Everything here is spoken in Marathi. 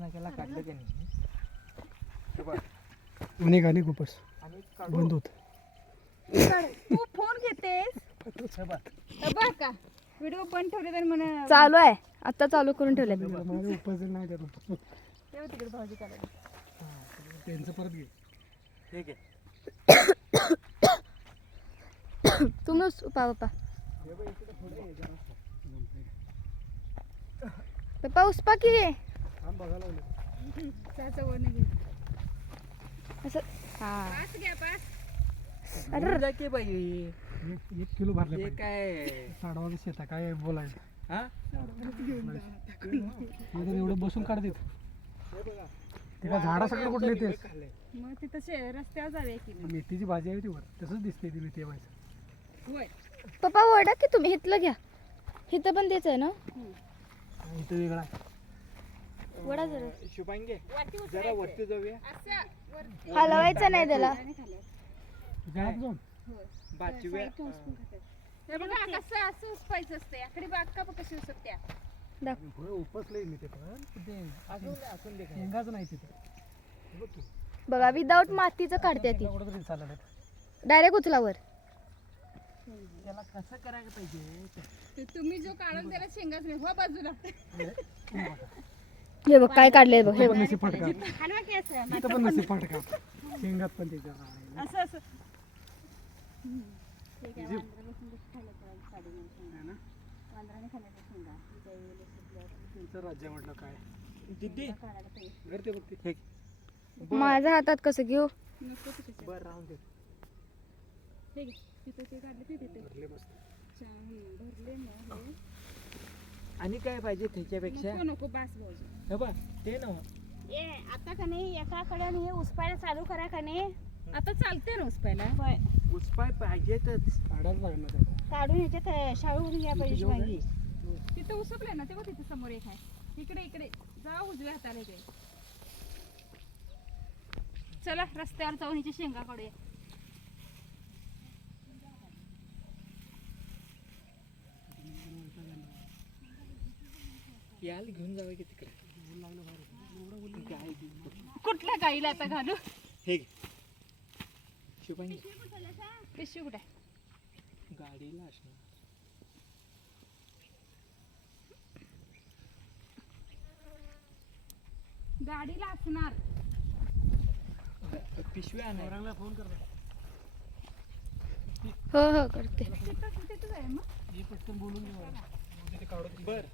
नाक्याला काढलं त्यांनी. हे बघ. अनेक अनेक उपस आणि काढू. बंद होत. तू फोन घेतेस? हे बघ. बघ का? व्हिडिओ बंद ठेवले तर म्हणा चालू आहे. आता चालू करून ठेवले. माझे उपस नाही तेव्हा तिकडे करायला त्यांचं परत घे. हे घे. तुम्हीच पप्पा पप्पा हे बघ, इकडे थोडं हे जरा. पप्पा उसपा की बघायला असं हा. पाच घ्या पाच घेऊन जा की बाई? एक एक किलो भरले हे पाहिजे. काय? साडवाचं शेता काय बोलायचं? हा? हे जर एवढं बसून काढते हे बघा ते काय झाडा सगळं कुठले खाल्लंय. मग तिथं शे रस्त्यावर जाऊया की मग. मेथीची भाजी आहे ती वर तसंच दिसते ती मेथी भाजी होय. पप्पा ओढा की तुम्ही. इथलं घ्या. इथं पण तेच आहे ना? इथं वेगळा आहे. वडा जरा. अं, शुभांगी वाटी जरा उचलायचं. वरती जाऊया. असं वरती. हलवायचं नाही त्याला. हे बघा कसं असं असते. आकडे बघ कशी मी ते पण. शेंगाच नाही तिथं. बघ विदाऊट मातीचं काढते ती. डायरेक्ट उचलावर. त्याला कसं करायला पाहिजे? ते तुम्ही जो काढून त्याला शेंगाच नाही. हो बाजूला. हे बघ काय काढले बघ हे बघ. नसे फटका. हलवा की असं इथं पण नसे फटका. शेंगात पण त्याच्या असं असं. राज्य म्हटलं काय? माझ्या हातात कसं घेऊ. बर राहून दे. भरले मस्त भरले ना. आणि काय पाहिजे त्याच्यापेक्षा? नको नको बास भाऊजी हे बघ ते ना ए आता का नाही एकाकडे हे उसपायला चालू करा का नाही? आता चालते ना उसपायला होय. उसपाय पाहिजेतच. काढायला लागणार त्याला. काढून ह्याच्यात शाळू घ्या पाहिजे शिवांगी तिथं उसपले ना तेव्हा तिथे समोर एक आहे. इकडे इकडे. जा उजव्या हाताला इकडे. चला रस्त्यावर जाऊन हिची शेंगा काढूया. याल घेऊन जावं की तिकडे. कुठल्या गाईला आता घालू? हे. शुभांगी पिशवी कुठे? गाडीला असणार. गाडीला असणार. पिशवी आणाय फोन कर. हो हो करते. तिथं तिथंच आहे मग हे पटकन बोलून घेऊ. बर.